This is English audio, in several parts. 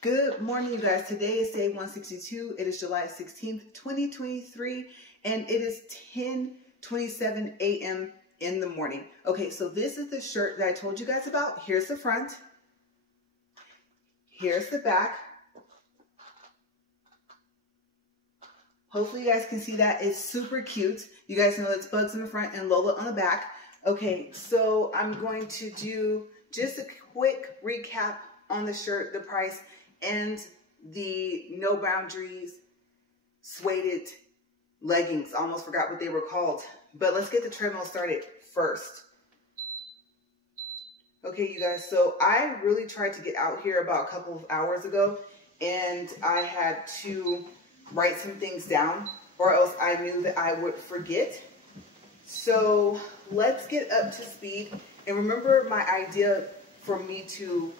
Good morning, you guys. Today is day 162. It is July 16th, 2023, and it is 10:27 a.m. in the morning. Okay, so this is the shirt that I told you guys about. Here's the front. Here's the back. Hopefully you guys can see that. It's super cute. You guys know it's Bugs in the front and Lola on the back. Okay, so I'm going to do just a quick recap on the shirt, the price, and the no boundaries suede leggings. Almost forgot what they were called. But let's get the treadmill started first. Okay, you guys, so I really tried to get out here about a couple of hours ago, and I had to write some things down, or else I knew that I would forget. So let's get up to speed. And remember, my idea for me to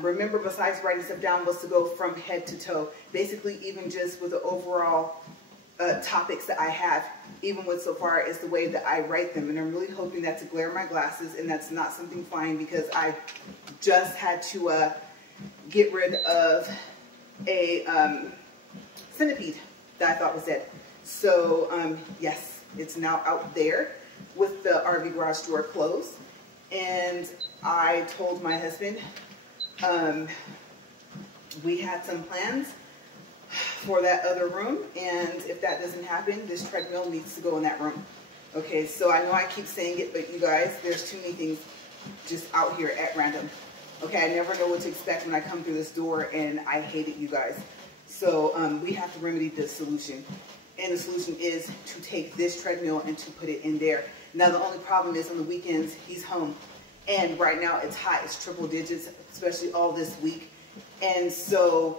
remember, besides writing stuff down, was to go from head to toe. Basically, even just with the overall topics that I have, even with so far as the way that I write them. And I'm really hoping that's a glare in my glasses and that's not something flying, because I just had to get rid of a centipede that I thought was dead. So yes, it's now out there with the RV garage door closed. And I told my husband we had some plans for that other room, and if that doesn't happen, this treadmill needs to go in that room. Okay, so I know I keep saying it, but you guys, there's too many things just out here at random. Okay, I never know what to expect when I come through this door, and I hate it, you guys. So we have to remedy this solution, and the solution is to take this treadmill and to put it in there. Now the only problem is on the weekends he's home, and right now it's hot, it's triple digits, especially all this week. And so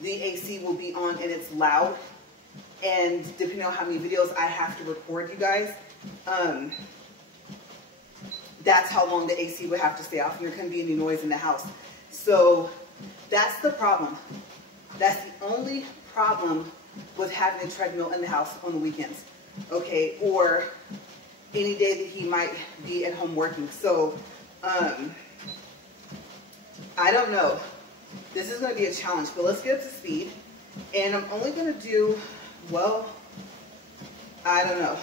the AC will be on and it's loud. And depending on how many videos I have to record, you guys, that's how long the AC would have to stay off, and there couldn't be any noise in the house. So that's the problem. That's the only problem with having a treadmill in the house on the weekends. Okay, or any day that he might be at home working. So I don't know. This is going to be a challenge, but let's get up to speed. And I'm only going to do, well, I don't know.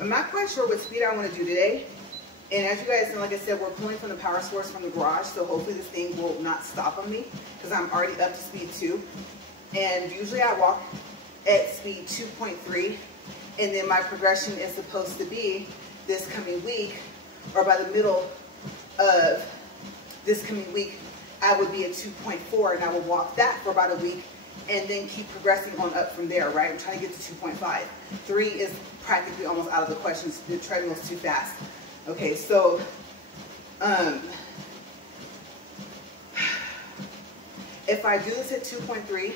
I'm not quite sure what speed I want to do today. And as you guys know, like I said, we're pulling from the power source from the garage, so hopefully this thing will not stop on me, because I'm already up to speed 2. And usually I walk at speed 2.3, and then my progression is supposed to be this coming week, or by the middle of this coming week, I would be at 2.4, and I will walk that for about a week, and then keep progressing on up from there, right? I'm trying to get to 2.5. 3 is practically almost out of the question. The treadmill's too fast. Okay, so if I do this at 2.3,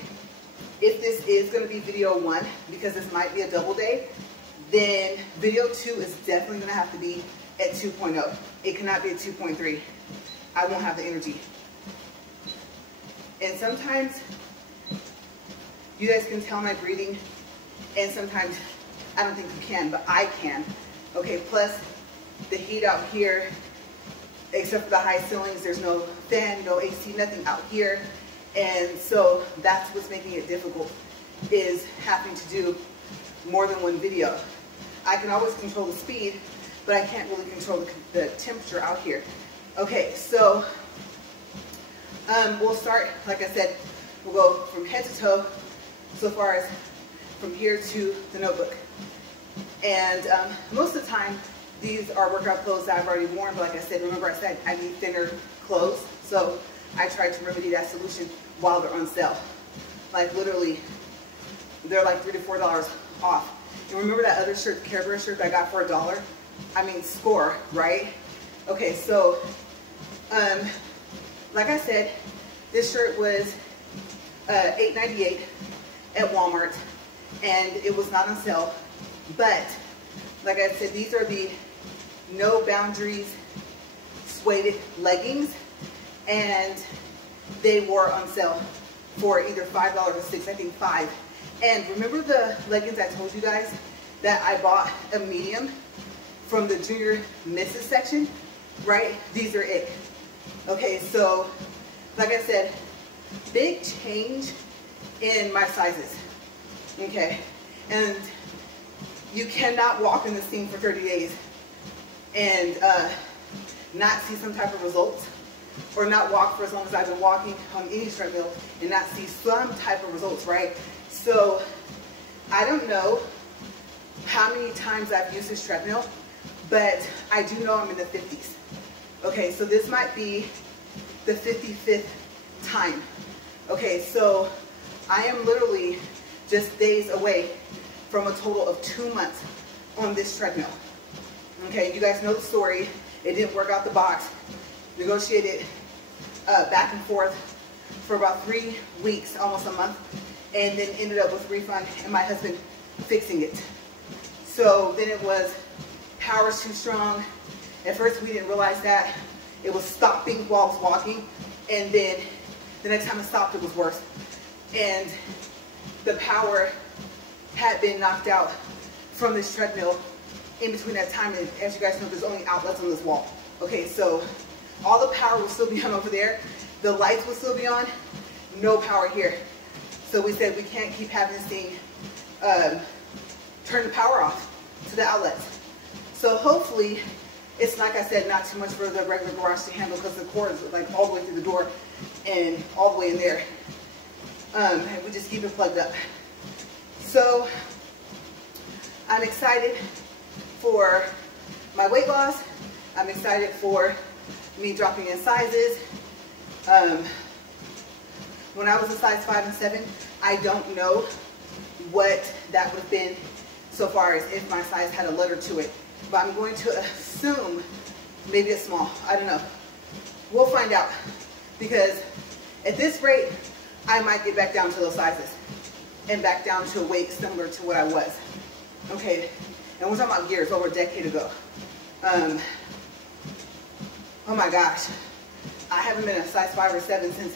if this is going to be video 1, because this might be a double day, then video 2 is definitely going to have to be at 2.0. It cannot be at 2.3. I won't have the energy. And sometimes you guys can tell my breathing, and sometimes I don't think you can, but I can. Okay, plus the heat out here, except for the high ceilings, there's no fan, no AC, nothing out here. And so that's what's making it difficult, is having to do more than one video. I can always control the speed, but I can't really control the temperature out here. Okay, so we'll start, like I said, we'll go from head to toe, so far as from here to the notebook. And most of the time, these are workout clothes that I've already worn, but like I said, remember I said I need thinner clothes, so I tried to remedy that solution while they're on sale. Like literally, they're like $3 to $4 off. And remember that other shirt, the Care Bear shirt that I got for $1? I mean, score, right? Okay, so like I said, this shirt was $8.98 at Walmart, and it was not on sale. But like I said, these are the no boundaries suede leggings, and they were on sale for either $5 or $6, I think $5. And remember the leggings I told you guys that I bought a medium from the junior misses section, right? These are it. Okay, so like I said, big change in my sizes, okay? And you cannot walk in this thing for 30 days and not see some type of results, or not walk for as long as I've been walking on any treadmill and not see some type of results, right? So I don't know how many times I've used this treadmill, but I do know I'm in the 50s. Okay, so this might be the 55th time. Okay, so I am literally just days away from a total of 2 months on this treadmill. Okay, you guys know the story. It didn't work out the box. Negotiated back and forth for about 3 weeks, almost a month, and then ended up with a refund and my husband fixing it. So then it was power's too strong. At first we didn't realize that. It was stopping while I was walking, and then the next time it stopped, it was worse. And the power had been knocked out from this treadmill in between that time, and as you guys know, there's only outlets on this wall. Okay, so all the power will still be on over there. The lights will still be on. No power here. So we said we can't keep having this thing turn the power off to the outlets. So hopefully, it's like I said, not too much for the regular garage to handle, because the cord is like all the way through the door and all the way in there. And we just keep it plugged up. So I'm excited for my weight loss. I'm excited for me dropping in sizes. When I was a size 5 and 7, I don't know what that would have been so far as if my size had a letter to it. But I'm going to assume maybe a small. I don't know. We'll find out. Because at this rate, I might get back down to those sizes and back down to a weight similar to what I was. Okay, and we're talking about years, over a decade ago. Oh my gosh. I haven't been a size 5 or 7 since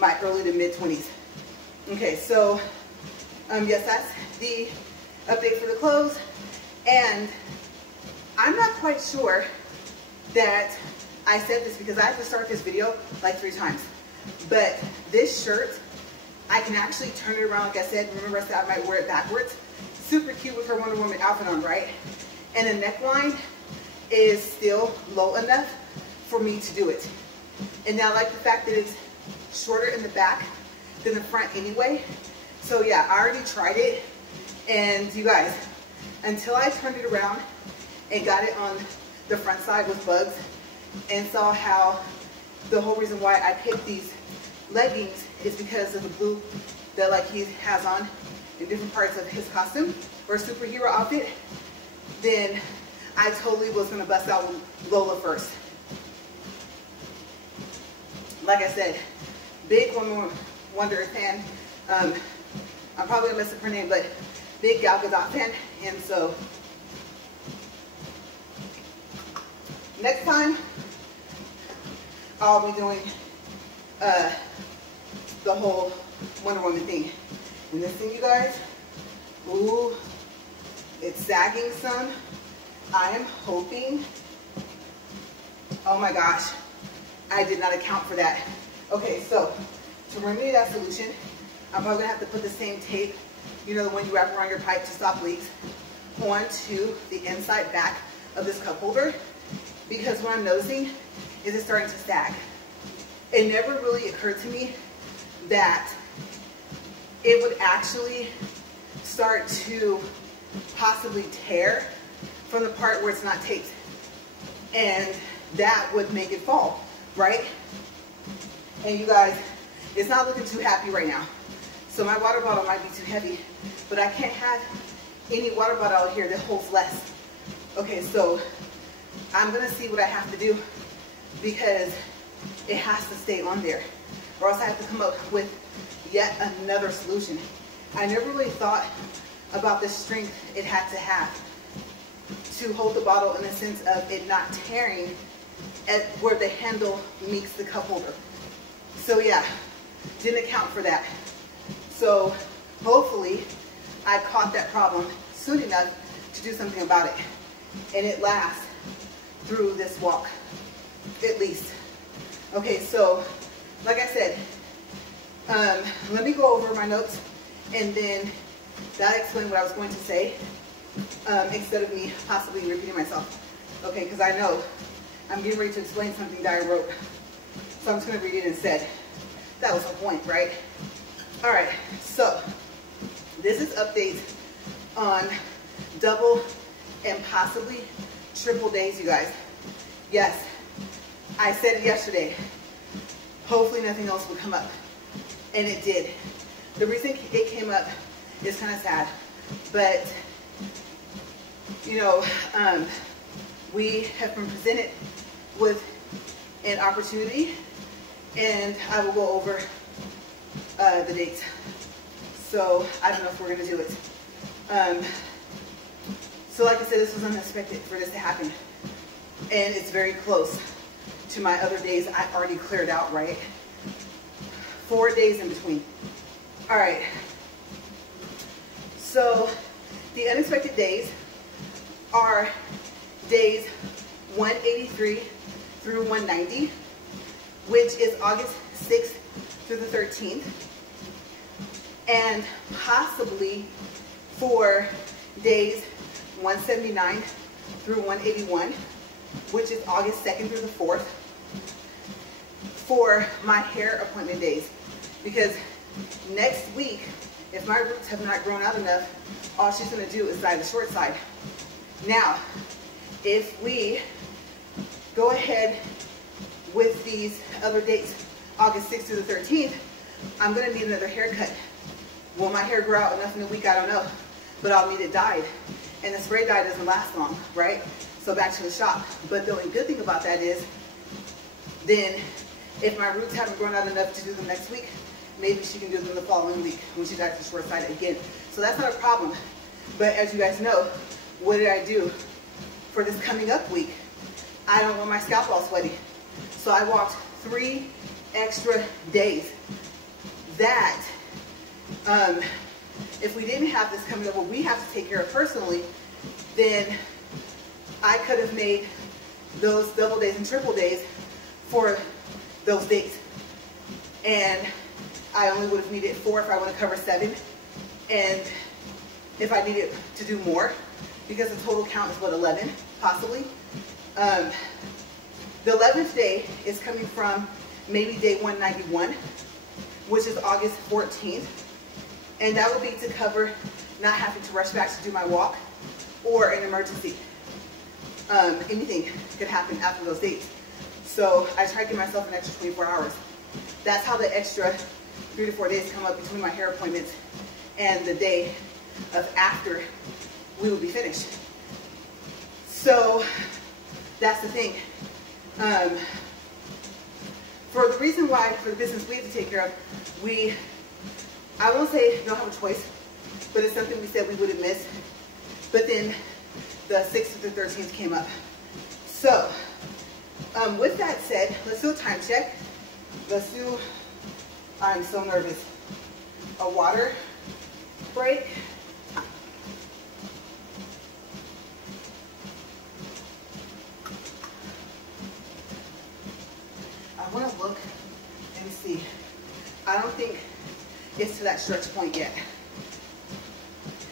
my early to mid 20s. Okay, so yes, that's the update for the clothes. And I'm not quite sure that I said this, because I had to start this video like 3 times. But this shirt, I can actually turn it around. Like I said, remember I said I might wear it backwards. Super cute with her Wonder Woman outfit on, right? And the neckline is still low enough for me to do it. And now I like the fact that it's shorter in the back than the front anyway. So yeah, I already tried it. And you guys, until I turned it around and got it on the front side with bugs and saw how the whole reason why I picked these leggings is because of the blue that like he has on in different parts of his costume or superhero outfit, then I totally was going to bust out Lola first. Like I said, big Wonder fan. I'm probably going to mess up her name, but big Gal Gadot fan. And so next time I'll be doing the whole Wonder Woman thing. And this thing, you guys, ooh, it's sagging some. I am hoping, oh my gosh, I did not account for that. Okay, so to remedy that solution, I'm probably gonna have to put the same tape, you know, the one you wrap around your pipe to stop leaks, onto the inside back of this cup holder, because what I'm noticing is it's starting to sag. It never really occurred to me that it would actually start to possibly tear from the part where it's not taped. And that would make it fall, right? And you guys, it's not looking too happy right now. So my water bottle might be too heavy, but I can't have any water bottle out here that holds less. Okay, so I'm gonna see what I have to do, because it has to stay on there, or else I have to come up with yet another solution. I never really thought about the strength it had to have to hold the bottle, in the sense of it not tearing at where the handle meets the cup holder. So yeah, didn't account for that. So hopefully I caught that problem soon enough to do something about it, and it lasts through this walk, at least. Okay, so like I said, let me go over my notes, and then that'll explain what I was going to say, instead of me possibly repeating myself. Okay, because I know I'm getting ready to explain something that I wrote, so I'm just going to read it instead. That was the point, right? All right, so this is updates on double and possibly triple days, you guys. Yes, I said it yesterday. Hopefully nothing else would come up, and it did. The reason it came up is kind of sad, but you know, we have been presented with an opportunity, and I will go over the dates. So I don't know if we're going to do it. So like I said, this was unexpected for this to happen, and it's very close to my other days I already cleared out, right? 4 days in between. All right. So the unexpected days are days 183 through 190, which is August 6th through the 13th, and possibly for days 179 through 181, which is August 2nd through the 4th, for my hair appointment days. Because next week, if my roots have not grown out enough, all she's going to do is dye the short side. Now, if we go ahead with these other dates, August 6th through the 13th, I'm going to need another haircut. Will my hair grow out enough in a week? I don't know. But I'll need it dyed. And the spray dye doesn't last long, right? So back to the shop. But the only good thing about that is, then if my roots haven't grown out enough to do them next week, maybe she can do them the following week when she dyes the short side again. So that's not a problem. But as you guys know, what did I do for this coming up week? I don't want my scalp all sweaty. So I walked 3 extra days. That, if we didn't have this coming up, what we have to take care of personally, then I could have made those double days and triple days for those dates. And I only would have needed 4 if I want to cover 7. And if I needed to do more, because the total count is what, 11, possibly. The 11th day is coming from maybe day 191, which is August 14th. And that will be to cover not having to rush back to do my walk or an emergency. Anything could happen after those dates. So I try to give myself an extra 24 hours. That's how the extra 3 to 4 days come up between my hair appointments and the day of after we will be finished. So that's the thing. For the reason why, for the business we have to take care of, I won't say don't have a choice, but it's something we said we wouldn't miss. But then the 6th to the 13th came up. So with that said, let's do a time check. Let's do, I'm so nervous, a water break. I want to look and see. I don't think it's to that stretch point yet.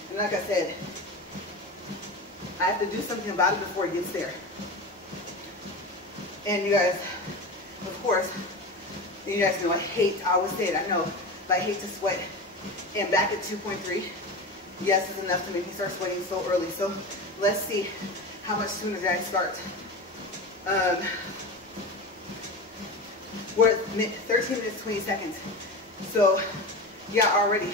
And like I said, I have to do something about it before it gets there. And you guys, of course, you guys know I always say it, I know, but I hate to sweat. And back at 2.3, yes, is enough to make me start sweating so early. So let's see how much sooner did I start. We're at 13 minutes, 20 seconds. So yeah, already.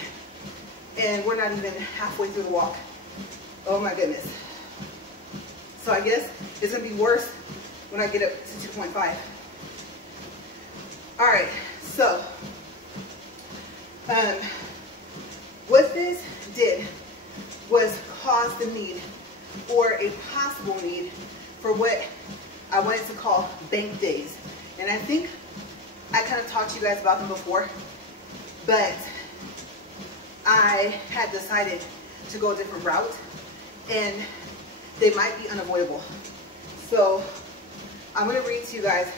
And we're not even halfway through the walk. Oh my goodness. So I guess it's gonna be worse when I get up to 2.5. All right, so what this did was cause the need, or a possible need, for what I wanted to call bank days. And I think I kind of talked to you guys about them before, but I had decided to go a different route, and they might be unavoidable. So I'm going to read to you guys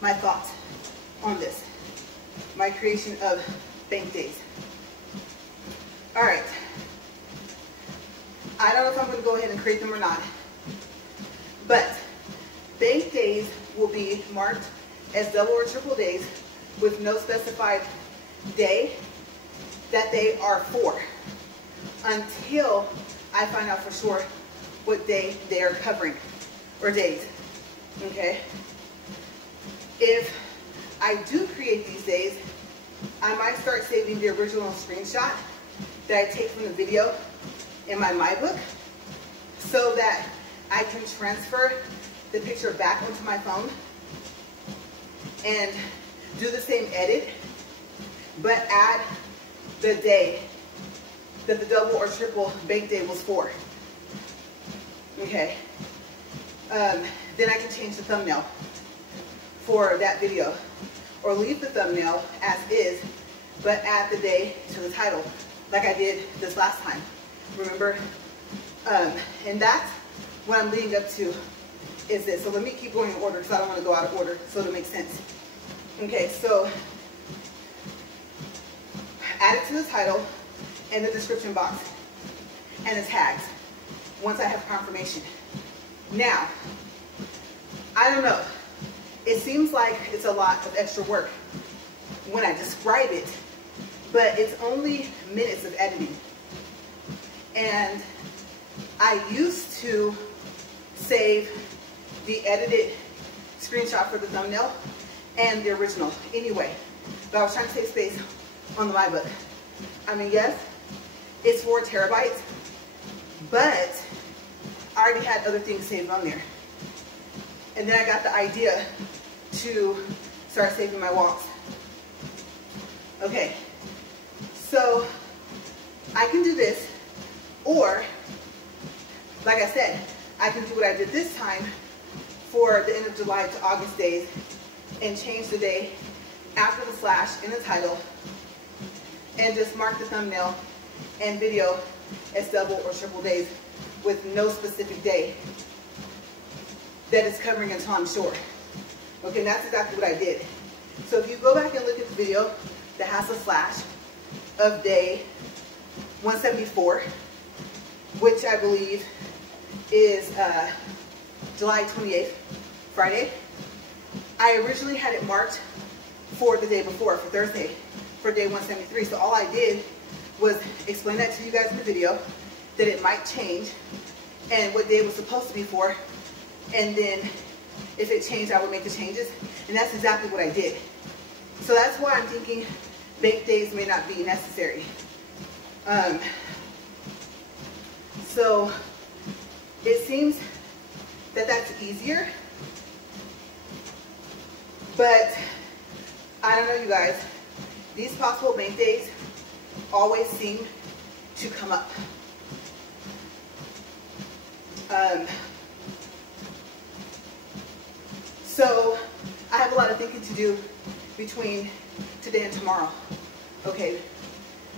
my thoughts on this. my creation of bank days. All right. I don't know if I'm going to go ahead and create them or not, but bank days will be marked as double or triple days with no specified day that they are for until I find out for sure what day they are covering or days. Okay? If I do create these days, I might start saving the original screenshot that I take from the video in my book so that I can transfer the picture back onto my phone and do the same edit, but add the day that the double or triple bank day was for. Okay. Then I can change the thumbnail for that video, or leave the thumbnail as is, but add the day to the title, like I did this last time. Remember? And that's what I'm leading up to is this. So let me keep going in order because I don't want to go out of order, so it'll make sense. Okay, so add it to the title and the description box and the tags once I have confirmation. Now, I don't know. It seems like it's a lot of extra work when I describe it, but it's only minutes of editing. And I used to save the edited screenshot for the thumbnail and the original anyway, but I was trying to save space on the MyBook. I mean, yes, it's 4 terabytes, but I already had other things saved on there. And then I got the idea to start saving my walks. Okay, so I can do this, or like I said, I can do what I did this time for the end of July to August days and change the day after the slash in the title and just mark the thumbnail and video as double or triple days with no specific day that is covering until I'm sure. Okay, and that's exactly what I did. So if you go back and look at the video that has a slash of day 174, which I believe is July 28th, Friday, I originally had it marked for the day before, for Thursday, for day 173. So all I did was explain that to you guys in the video, that it might change, and what day it was supposed to be for, and then if it changed, I would make the changes, and that's exactly what I did. So that's why I'm thinking bank days may not be necessary. So it seems that that's easier, but I don't know, you guys, these possible bank days always seem to come up. So I have a lot of thinking to do between today and tomorrow, okay?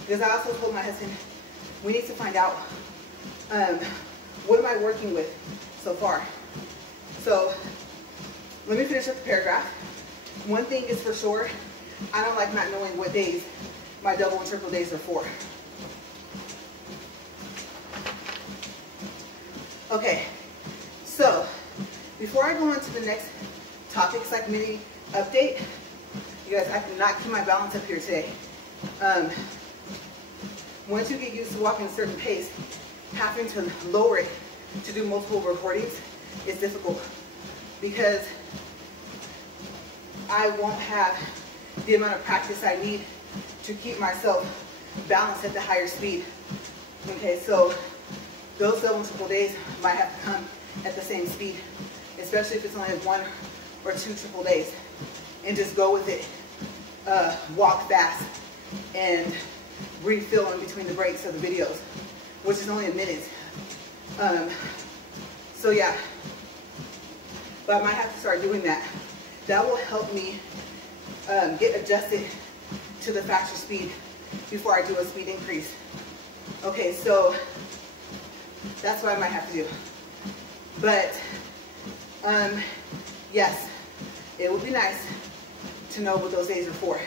Because I also told my husband, we need to find out what am I working with so far. So let me finish up the paragraph. One thing is for sure, I don't like not knowing what days my double and triple days are for. Okay, so before I go on to the next topics, like mini update, you guys, I cannot keep my balance up here today. Once you get used to walking a certain pace, having to lower it to do multiple recordings is difficult because I won't have the amount of practice I need to keep myself balanced at the higher speed. Okay, so those double and triple days might have to come at the same speed, especially if it's only 1 or 2 triple days, and just go with it. Walk fast and refill in between the breaks of the videos, which is only a minute. So yeah, but I might have to start doing that. That will help me get adjusted to the faster speed before I do a speed increase. Okay, so that's what I might have to do. But yes, it would be nice to know what those days are for.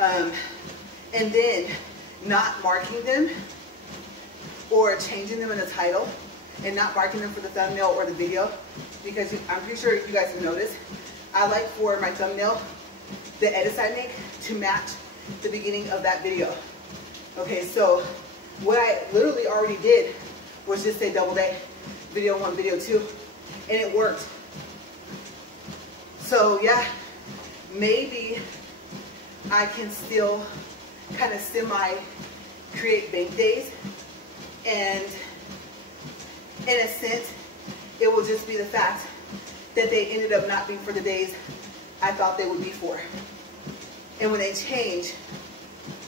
And then not marking them or changing them in the title and not marking them for the thumbnail or the video, because I'm pretty sure you guys have noticed, I like for my thumbnail, the edits I make, to match the beginning of that video. Okay, so what I literally already did was just say double day, video 1, video 2, and it worked. So yeah, maybe I can still kind of semi-create bank days, and in a sense, it will just be the fact that they ended up not being for the days I thought they would be for. And when they change,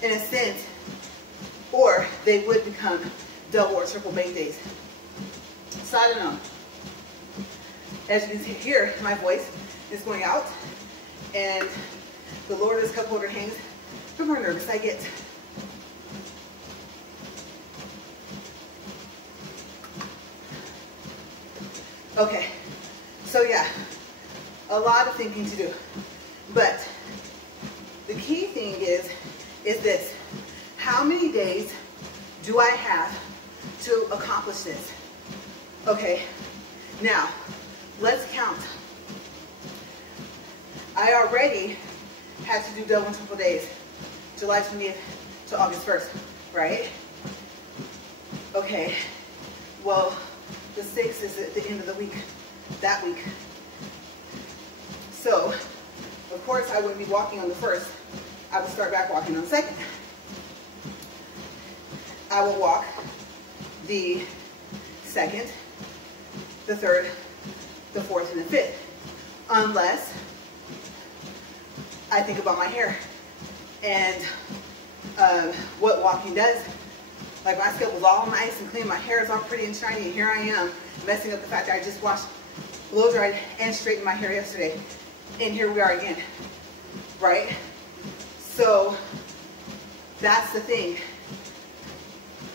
in a sense, or they would become double or triple bank days. So I don't know. As you can hear, my voice is going out, and the Lord is cup holder hangs, the more nervous I get. Okay, so yeah, a lot of thinking to do, but the key thing is this: how many days do I have to accomplish this? Okay, now let's count. I already had to do double and triple days, July 20th to August 1st, right? Okay, well, the 6th is at the end of the week, that week. So, of course, I wouldn't be walking on the 1st. I would start back walking on the 2nd. I will walk the 2nd, the 3rd, the 4th, and the 5th, unless I think about my hair and what walking does. Like, my scalp was all nice and clean, my hair is all pretty and shiny, and here I am messing up the fact that I just washed, blow dried, and straightened my hair yesterday, and here we are again, right? So that's the thing.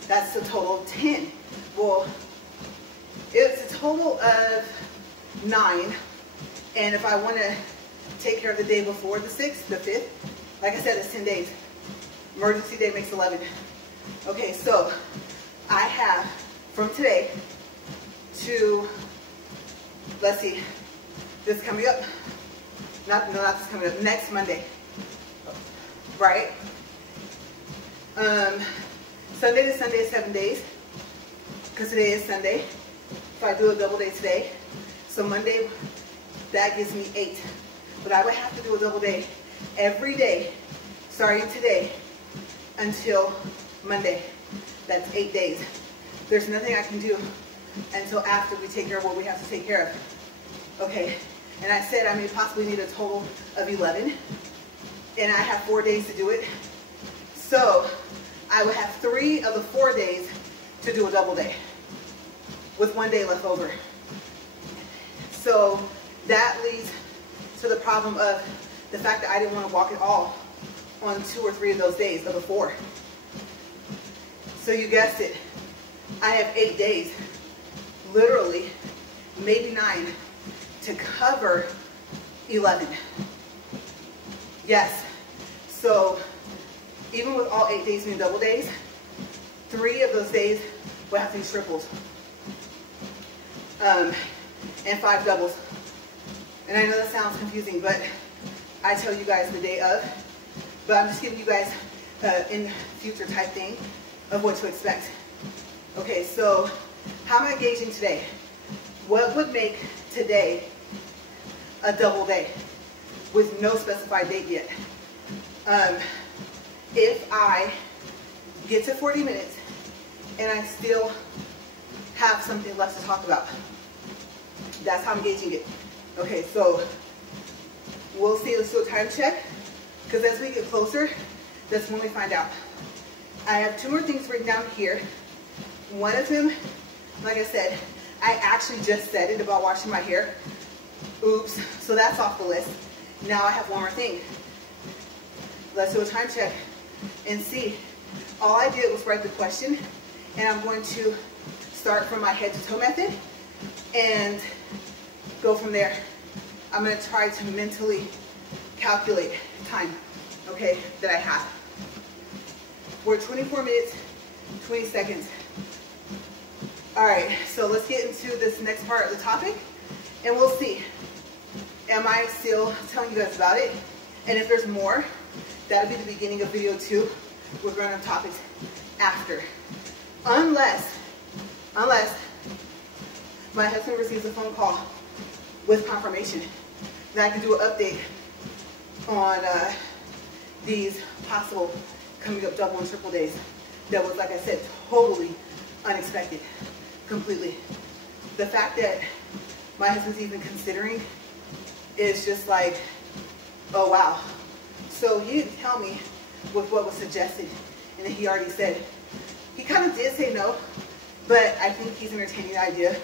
That's a total of 10. Well, it's a total of 9, and if I want to take care of the day before the 6th, the 5th, like I said, it's 10 days. Emergency day makes 11. Okay, so I have from today to, let's see, this coming up, not this coming up, next Monday, right? Sunday to Sunday is 7 days, because today is Sunday. If I do a double day today, so Monday, that gives me 8. But I would have to do a double day every day, starting today until Monday. That's 8 days. There's nothing I can do until after we take care of what we have to take care of. Okay, and I said I may possibly need a total of 11, and I have 4 days to do it. So I would have 3 of the 4 days to do a double day, with 1 day left over. So that leads to the problem of the fact that I didn't want to walk at all on 2 or 3 of those days of the 4. So you guessed it, I have 8 days, literally, maybe 9, to cover 11. Yes, so even with all 8 days being double days, 3 of those days will have to be triples, and 5 doubles. And I know that sounds confusing, but I tell you guys the day of, but I'm just giving you guys in future type thing of what to expect. Okay, so how am I gauging today? What would make today a double day with no specified date yet? If I get to 40 minutes and I still have something left to talk about, that's how I'm gauging it. Okay, so we'll see. Let's do a time check, because as we get closer, that's when we find out. I have 2 more things written down here. One of them, like I said, I actually just said it about washing my hair. Oops, so that's off the list. Now I have 1 more thing. Let's do a time check and see. All I did was write the question, and I'm going to start from my head to toe method and go from there. I'm going to try to mentally calculate time. okay, that I have. We're 24 minutes, 20 seconds. All right, so let's get into this next part of the topic, and we'll see. Am I still telling you guys about it? And if there's more, that'll be the beginning of video 2 with random topics after. Unless my husband receives a phone call with confirmation that I can do an update on these possible coming up double and triple days. That was, like I said, totally unexpected, completely. The fact that my husband's even considering is just like, oh wow. So he didn't tell me with what was suggested, and then he already said, he kind of did say no, but I think he's entertaining the idea.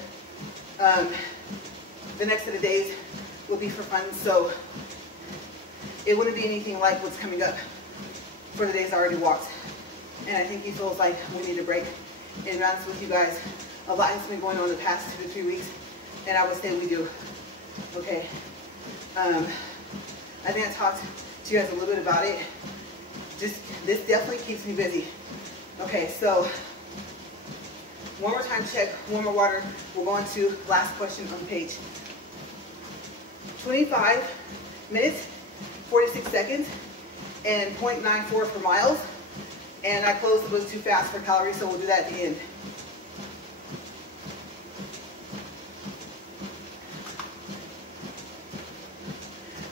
The next set of days will be for fun, so it wouldn't be anything like what's coming up for the days I already walked. And I think he feels like we need a break. And to be honest with you guys, a lot has been going on the past 2 to 3 weeks, and I would say we do. Okay. I think I talked to you guys a little bit about it. This definitely keeps me busy. Okay, so one more time check, one more water. We'll go on to last question on the page. 25 minutes, 46 seconds, and 0.94 for miles. And I closed the book too fast for calories, so we'll do that at the end.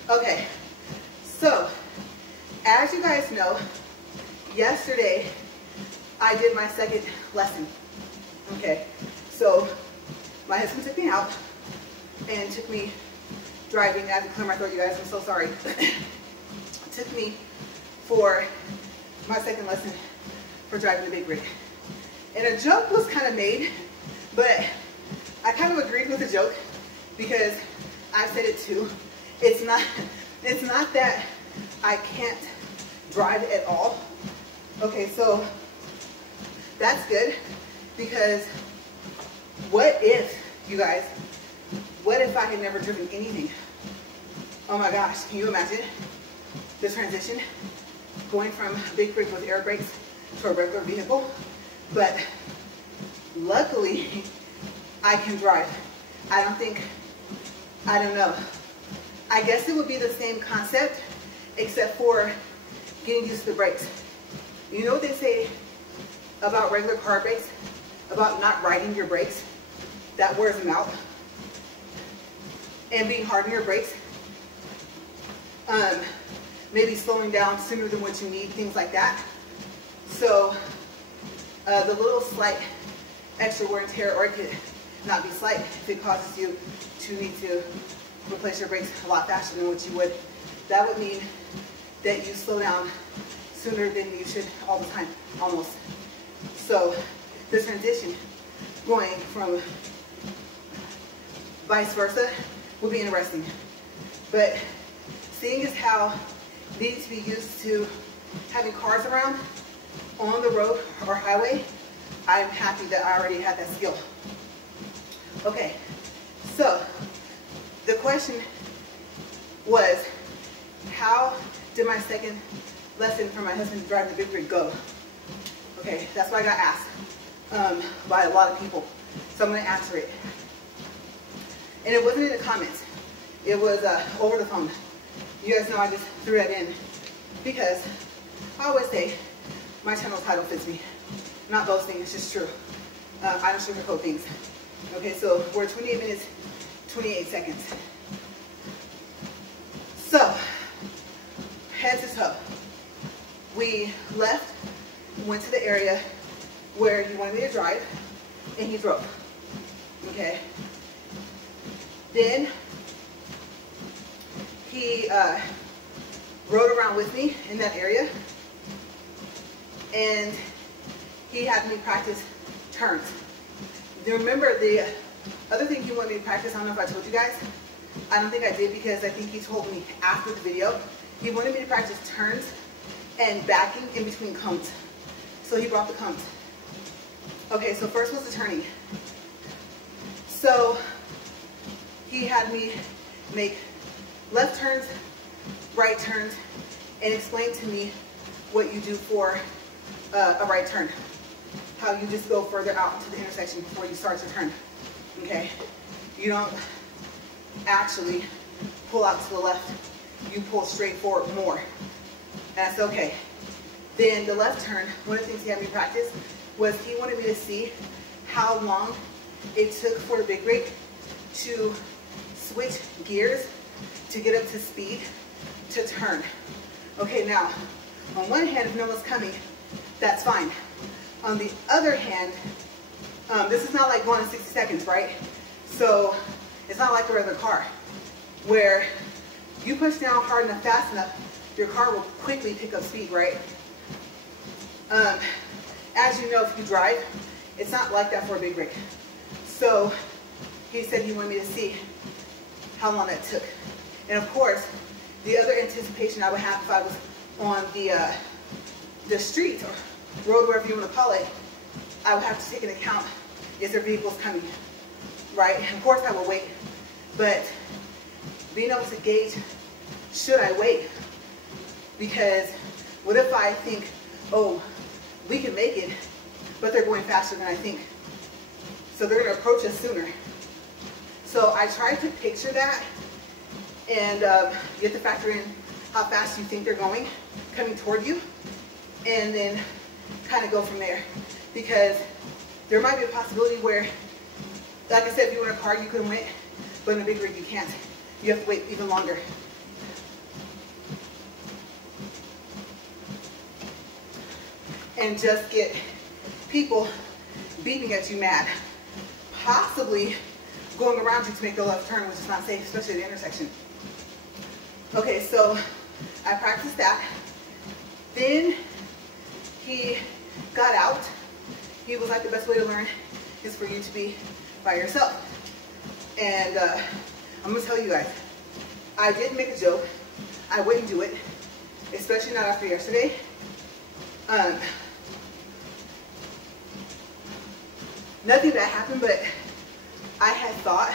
Okay, so as you guys know, yesterday I did my second lesson. Okay, so my husband took me out and took me driving. I had to clear my throat, you guys, I'm so sorry. Took me for my second lesson for driving the big rig. And a joke was kind of made, but I kind of agreed with the joke because I said it too. It's not that I can't drive at all. Okay, so that's good, because what if, you guys, what if I had never driven anything? Oh my gosh, can you imagine the transition going from a big rig with air brakes to a regular vehicle? But luckily, I can drive. I don't know. I guess it would be the same concept, except for getting used to the brakes. You know what they say about regular car brakes? About not riding your brakes? That wears them out. And being hard on your brakes. Maybe slowing down sooner than what you need, things like that. So the little slight extra wear and tear, or it could not be slight if it causes you to need to replace your brakes a lot faster than what you would. That would mean that you slow down sooner than you should all the time, almost. So the transition going from vice versa will be interesting. But seeing as how needing to be used to having cars around on the road or highway, I'm happy that I already had that skill. Okay, so the question was, how did my second lesson for my husband to drive the big rig go? Okay, that's what I got asked by a lot of people. So I'm going to answer it. And it wasn't in the comments. It was over the phone. You guys know I just threw that in because I always say my channel title fits me. Not boasting, it's just true. I don't sugarcoat things. Okay, so we're 28 minutes, 28 seconds. So, head to toe. We left, went to the area where he wanted me to drive, and he drove. Okay. Then he rode around with me in that area, and he had me practice turns. Remember the other thing he wanted me to practice, I don't know if I told you guys. I don't think I did because I think he told me after the video. He wanted me to practice turns and backing in between cones. So he brought the cones. Okay, so first was the turning. So he had me make left turns, right turns, and explain to me what you do for a right turn. How you just go further out into the intersection before you start to turn. Okay? You don't actually pull out to the left. You pull straight forward more. That's okay. Then the left turn, one of the things he had me practice was he wanted me to see how long it took for the big rig to switch gears to get up to speed to turn. Okay, now, on one hand, if no one's coming, that's fine. On the other hand, this is not like going in 60 seconds, right? So it's not like a regular car where you push down hard enough, fast enough, your car will quickly pick up speed, right? As you know, if you drive, it's not like that for a big rig. So he said he wanted me to see how long that took. And of course, the other anticipation I would have if I was on the street or road, wherever you want to call it, I would have to take into account, is there vehicles coming, right? And of course I will wait, but being able to gauge, should I wait? Because what if I think, oh, we can make it, but they're going faster than I think. So they're going to approach us sooner. So I tried to picture that and you have to factor in how fast you think they're going, coming toward you, and then kind of go from there. Because there might be a possibility where, like I said, if you were in a car, you could win, but in a big rig, you can't. You have to wait even longer. And just get people beeping at you mad. Possibly going around you to make the left turn, which is not safe, especially at the intersection. Okay, so I practiced that. Then he got out. He was like, the best way to learn is for you to be by yourself. And I'm gonna tell you guys, I did make a joke. I wouldn't do it, especially not after yesterday. Nothing bad happened, but I had thought,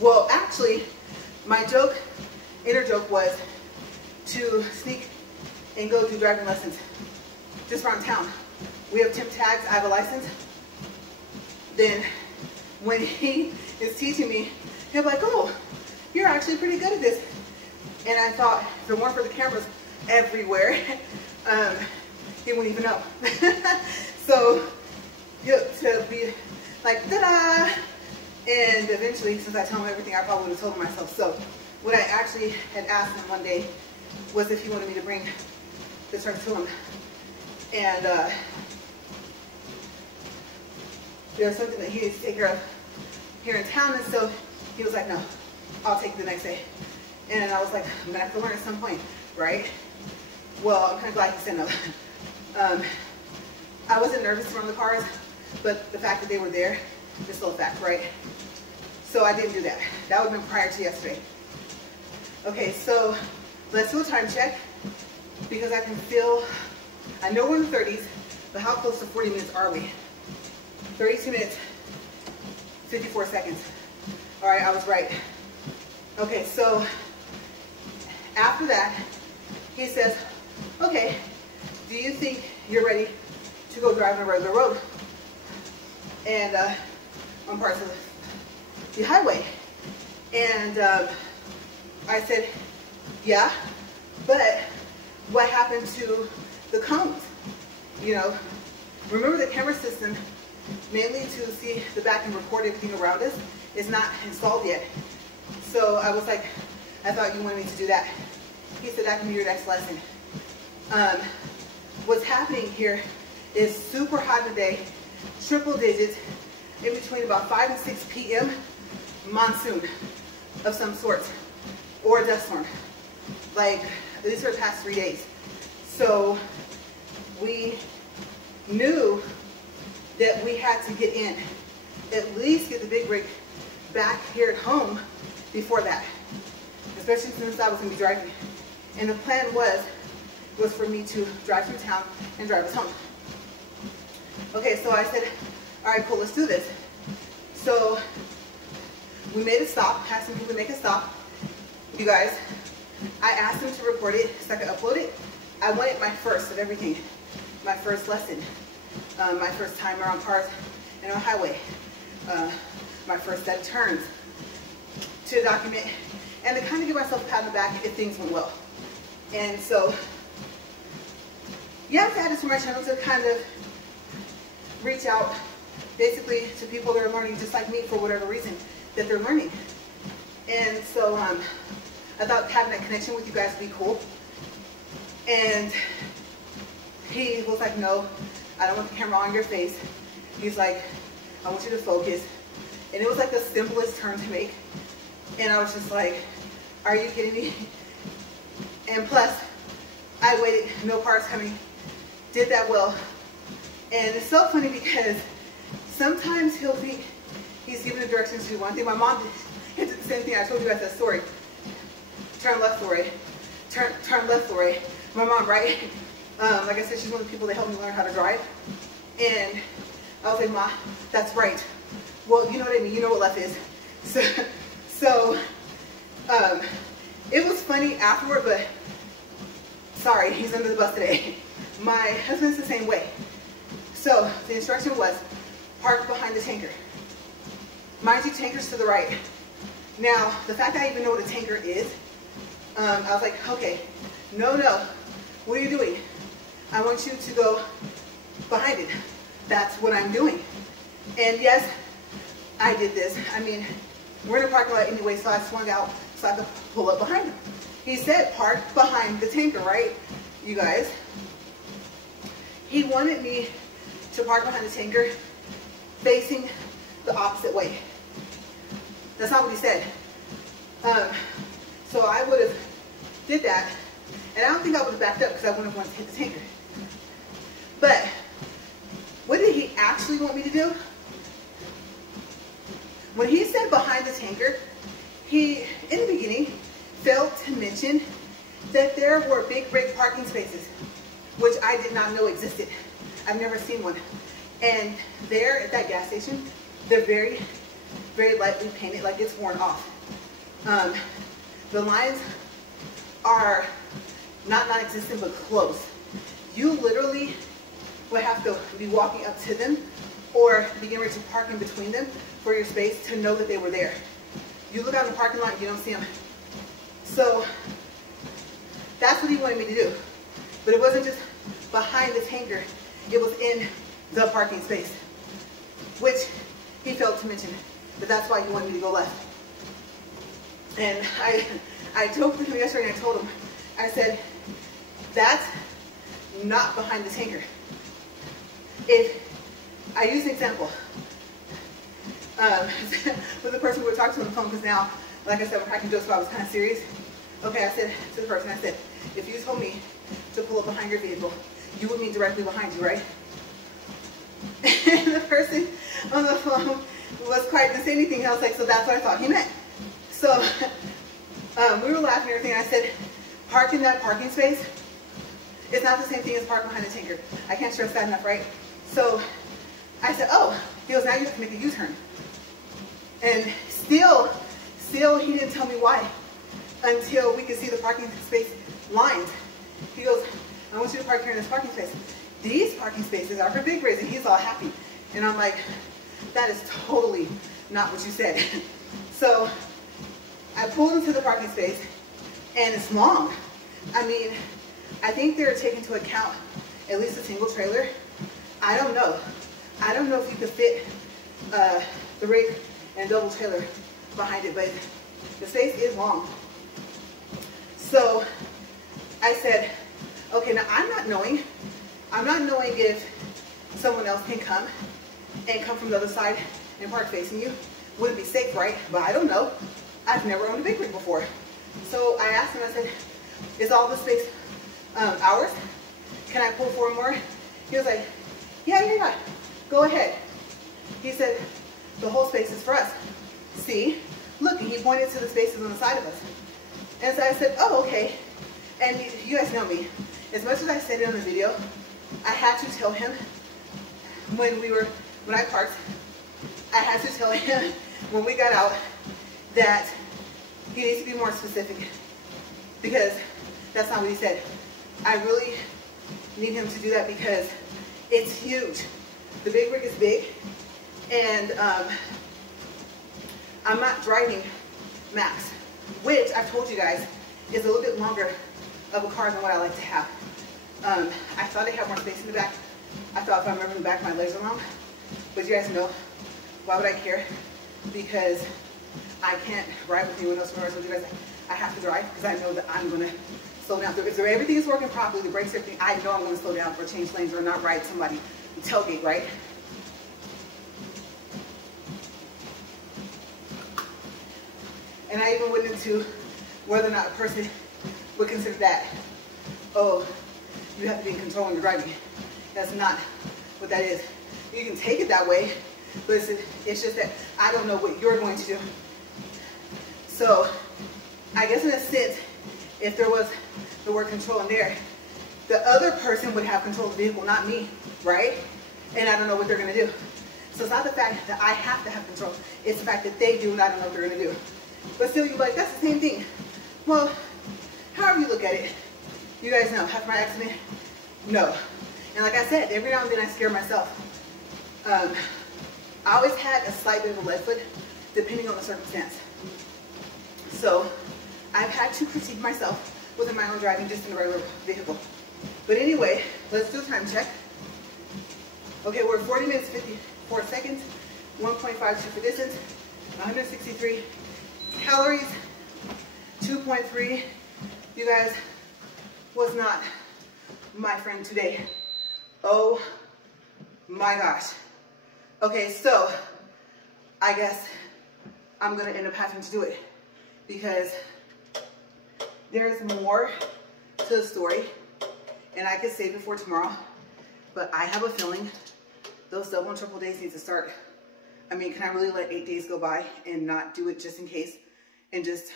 well, actually, my joke, inner joke, was to sneak and go do driving lessons just around town. We have temp tags, I have a license. Then when he is teaching me, he'll be like, oh, you're actually pretty good at this. And I thought, if it weren't for the cameras everywhere, he wouldn't even know. So, to be like, ta-da! And eventually, since I tell him everything, I probably would have told him myself. So, what I actually had asked him one day was if he wanted me to bring the truck to him. And there was something that he needs to take care of here in town, and so he was like, no, I'll take it the next day. And I was like, I'm gonna have to learn at some point, right? Well, I'm kind of glad he said no. I wasn't nervous around the cars, but the fact that they were there is still a fact, right? So I didn't do that. That would have been prior to yesterday. Okay, so let's do a time check, because I can feel, I know we're in the 30s, but how close to 40 minutes are we? 32 minutes, 54 seconds. All right, I was right. Okay, so after that, he says, okay, do you think you're ready to go drive on a regular road? And on parts of the highway. And I said, yeah, but what happened to the cones? You know, remember the camera system, mainly to see the back and record everything around us, is not installed yet. So I was like, I thought you wanted me to do that. He said, that can be your next lesson. What's happening here is super hot in the day, triple digits, in between about 5 and 6 p.m., monsoon of some sort, or a dust storm. Like, these are the past 3 days. So we knew that we had to get in, at least get the big rig back here at home before that, especially since I was going to be driving. And the plan was for me to drive through town and drive us home. Okay, so I said, all right, cool, let's do this. So we made a stop, asked him to make a stop. You guys, I asked him to record it so I could upload it I wanted my first of everything. My first lesson, my first time around cars and on a highway, my first set of turns to document and to kind of give myself a pat on the back if things went well. And so, yeah, I've had this for my channel to kind of reach out basically to people that are learning just like me for whatever reason that they're learning. And so I thought having that connection with you guys would be cool. And he was like, no, I don't want the camera on your face. He's like, I want you to focus. And it was like the simplest turn to make. And I was just like, are you kidding me? And plus, I waited, no cars coming, did that well. And it's so funny because sometimes he'll think he's giving the directions to do one thing. My mom did the same thing. I told you guys that story. Turn left, LaRae. Turn left, LaRae. My mom, right? Like I said, she's one of the people that helped me learn how to drive. And I was like, Ma, that's right. Well, you know what I mean. You know what left is. So it was funny afterward, but sorry, he's under the bus today. My husband's the same way. So the instruction was park behind the tanker. Mind you, tanker's to the right. Now, the fact that I even know what a tanker is, I was like, okay, no, what are you doing? I want you to go behind it. That's what I'm doing. And yes, I did this. I mean, we're in a parking lot anyway, so I swung out so I could pull up behind him. He said park behind the tanker, right, you guys? He wanted me to park behind the tanker facing the opposite way. That's not what he said. So I would have did that, and I don't think I would have backed up because I wouldn't have wanted to hit the tanker. But what did he actually want me to do? When he said behind the tanker, he, in the beginning, failed to mention that there were big parking spaces, which I did not know existed. I've never seen one. And there at that gas station, they're very, very lightly painted, like it's worn off. The lines are not non-existent, but close. You literally would have to be walking up to them or be getting ready to park in between them for your space to know that they were there. You look out in the parking lot, you don't see them. So that's what he wanted me to do. But it wasn't just behind the tanker, it was in the parking space, which he failed to mention. But that's why he wanted me to go left. And I joked with him yesterday and I told him, I said, that's not behind the tanker. If I use an example with the person we were talking to on the phone, because now, like I said, we're cracking jokes, but I was kind of serious. Okay, I said to the person, I said, if you told me to pull up behind your vehicle, you would mean directly behind you, right? And the person on the phone was quiet, didn't say anything. I was like, so that's what I thought he meant. So we were laughing and everything. I said, park in that parking space. It's not the same thing as park behind the tanker. I can't stress that enough, right? So I said, oh, he goes, now you have to make a U-turn. And still he didn't tell me why until we could see the parking space lines. He goes, I want you to park here in this parking space. These parking spaces are for big rigs, and he's all happy. And I'm like, that is totally not what you said. So I pulled into the parking space, and it's long. I mean, I think they're taking into account at least a single trailer. I don't know. I don't know if you could fit the rig and double trailer behind it, but the space is long. So I said, okay, now I'm not knowing if someone else can come from the other side and park facing you. Wouldn't be safe, right? But I don't know. I've never owned a big rig before. So I asked him, I said, is all the space ours? Can I pull 4 more? He was like, yeah, go ahead. He said, the whole space is for us. See, look, and he pointed to the spaces on the side of us. And so I said, oh, okay. And you guys know me. As much as I said it on the video, I had to tell him when I parked, I had to tell him when we got out that he needs to be more specific, because that's not what he said. I really need him to do that because it's huge. The big rig is big, and I'm not driving max, which I've told you guys is a little bit longer of a car than what I like to have. I thought I had more space in the back. I thought if I'm in the back, my legs are long. But you guys know, why would I care? Because I can't ride with anyone else. Remember I told you guys I have to drive because I know that I'm going to slow down. If everything is working properly, the brakes, everything, I know I'm going to slow down or change lanes or not ride somebody and tailgate, right? And I even went into whether or not a person would consider that, oh, you have to be in control when you're driving. That's not what that is. You can take it that way, but it's just that I don't know what you're going to do. So I guess in a sense, if there was the word control in there, the other person would have control of the vehicle, not me, right? And I don't know what they're going to do. So it's not the fact that I have to have control. It's the fact that they do and I don't know what they're going to do. But still, you're like, that's the same thing. Well, however you look at it, you guys know, after my accident, no. And like I said, every now and then I scare myself. I always had a slight bit of a lead foot, depending on the circumstance. So I've had to critique myself within my own driving just in a regular vehicle. But anyway, let's do a time check. Okay, we're at 40 minutes, 54 seconds, 1.52 for distance, 163 calories, 2.3. You guys, was not my friend today. Oh my gosh. Okay, so I guess I'm gonna end up having to do it because there's more to the story and I could save it for tomorrow, but I have a feeling those double and triple days need to start. I mean, can I really let 8 days go by and not do it just in case and just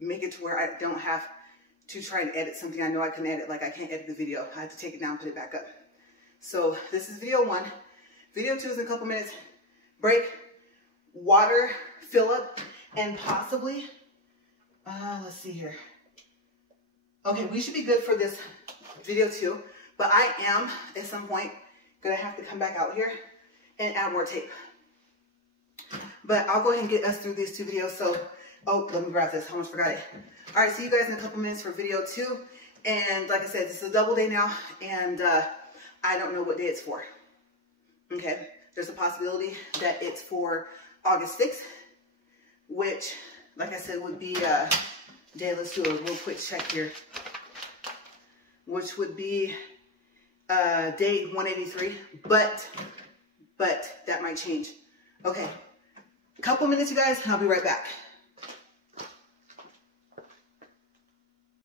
make it to where I don't have to try and edit something I know I can edit, like I can't edit the video. I have to take it down and put it back up. So this is video 1. Video 2 is in a couple minutes. Break, water, fill up, and possibly, let's see here. Okay, we should be good for this video 2, but I am, at some point, gonna have to come back out here and add more tape. But I'll go ahead and get us through these 2 videos. So, oh, let me grab this, I almost forgot it. All right, see you guys in a couple minutes for video 2. And like I said, this is a double day now, and I don't know what day it's for. Okay, there's a possibility that it's for August 6th, which, like I said, would be day, let's do a real quick check here, which would be day 183, but that might change. Okay, a couple minutes, you guys, and I'll be right back.